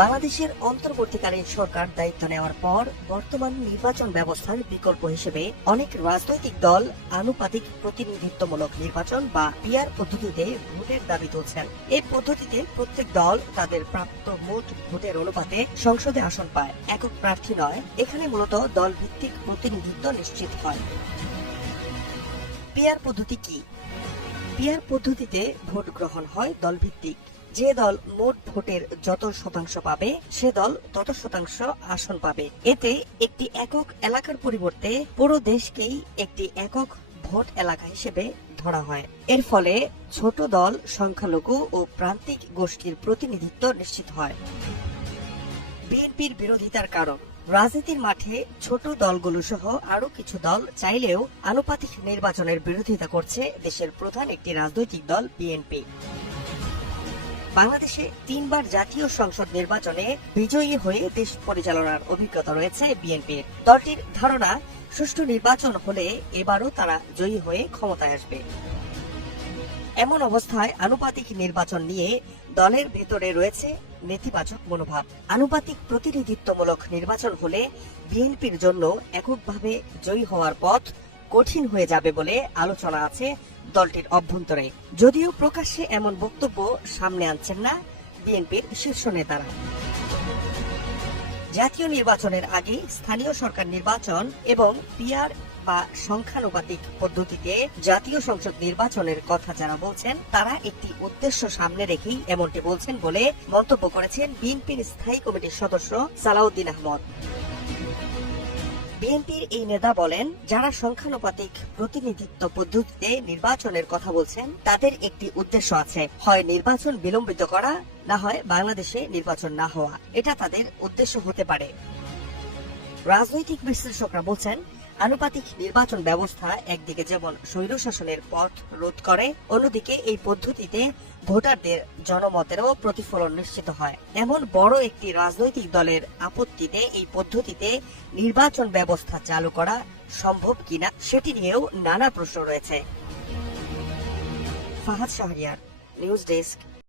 বাংলাদেশের অন্তর্বর্তীকালীন সরকার দায়িত্ব নেওয়ার পর বর্তমান নির্বাচন ব্যবস্থার বিকল্প হিসেবে অনেক রাজনৈতিক দল আনুপাতিক প্রতিনিধিত্বমূলক নির্বাচন বা পিআর পদ্ধতিতে ভোটের দাবি তুলছেন। এই পদ্ধতিতে প্রত্যেক দল তাদের প্রাপ্ত মোট ভোটের অনুপাতে সংসদে আসন পায়। একক প্রার্থী নয়, এখানে মূলত দল ভিত্তিক প্রতিনিধিত্ব নিশ্চিত হয়। পিআর পদ্ধতি কি? পিআর পদ্ধতিতে ভোট গ্রহণ হয় দলভিত্তিক। যে দল মোট ভোটের যত শতাংশ পাবে, সে দল তত শতাংশ আসন পাবে। এতে একটি একক এলাকার পরিবর্তে পুরো দেশকেই একটি একক ভোট এলাকা হিসেবে ধরা হয়। এর ফলে ছোট দল, সংখ্যালঘু ও প্রান্তিক গোষ্ঠীর প্রতিনিধিত্ব নিশ্চিত হয়। বিএনপির বিরোধিতার কারণ। রাজনীতির মাঠে ছোট দলগুলো সহ আরও কিছু দল চাইলেও আনুপাতিক নির্বাচনের বিরোধিতা করছে দেশের প্রধান একটি রাজনৈতিক দল বিএনপি। বাংলাদেশে তিনবার জাতীয় সংসদ নির্বাচনে বিজয়ী হয়ে দেশ পরিচালনার অভিজ্ঞতা রয়েছে বিএনপির। দলটির ধারণা, সুষ্ঠু নির্বাচন হলে এবারও তারা জয়ী হয়ে ক্ষমতায় আসবে। এমন অবস্থায় আনুপাতিক নির্বাচন নিয়ে দলের ভেতরে রয়েছে নেতিবাচক মনোভাব। আনুপাতিক প্রতিনিধিত্বমূলক নির্বাচন হলে বিএনপির জন্য এককভাবে জয়ী হওয়ার পথ কঠিন হয়ে যাবে বলে আলোচনা আছে দলটির অভ্যন্তরে। যদিও প্রকাশ্যে এমন বক্তব্য সামনে আনছেন না বিএনপির শীর্ষ নেতারা। জাতীয় নির্বাচনের আগে স্থানীয় সরকার নির্বাচন এবং পিআর বা সংখ্যানুপাতিক পদ্ধতিতে জাতীয় সংসদ নির্বাচনের কথা যারা বলছেন, তারা একটি উদ্দেশ্য সামনে রেখেই এমনটি বলছেন বলে মন্তব্য করেছেন বিএনপির স্থায়ী কমিটির সদস্য সালাউদ্দিন আহমদ। বিএনপির এই নেতা বলেন, যারা সংখ্যানুপাতিক প্রতিনিধিত্ব পদ্ধতিতে নির্বাচনের কথা বলছেন, তাদের একটি উদ্দেশ্য আছে, হয় নির্বাচন বিলম্বিত করা, না হয় বাংলাদেশে নির্বাচন না হওয়া। এটা তাদের উদ্দেশ্য হতে পারে। রাজনৈতিক বিশ্লেষকরা বলছেন আনুপাতিক নির্বাচন ব্যবস্থা একদিকে যেমন স্বৈরশাসনের পথ রোধ করে, অন্যদিকে এই পদ্ধতিতে ভোটারদের জনমতেরও প্রতিফলন নিশ্চিত হয়। এমন বড় একটি রাজনৈতিক দলের আপত্তিতে এই পদ্ধতিতে নির্বাচন ব্যবস্থা চালু করা সম্ভব কিনা সেটি নিয়েও নানা প্রশ্ন রয়েছে। Fahad Shahriar, news desk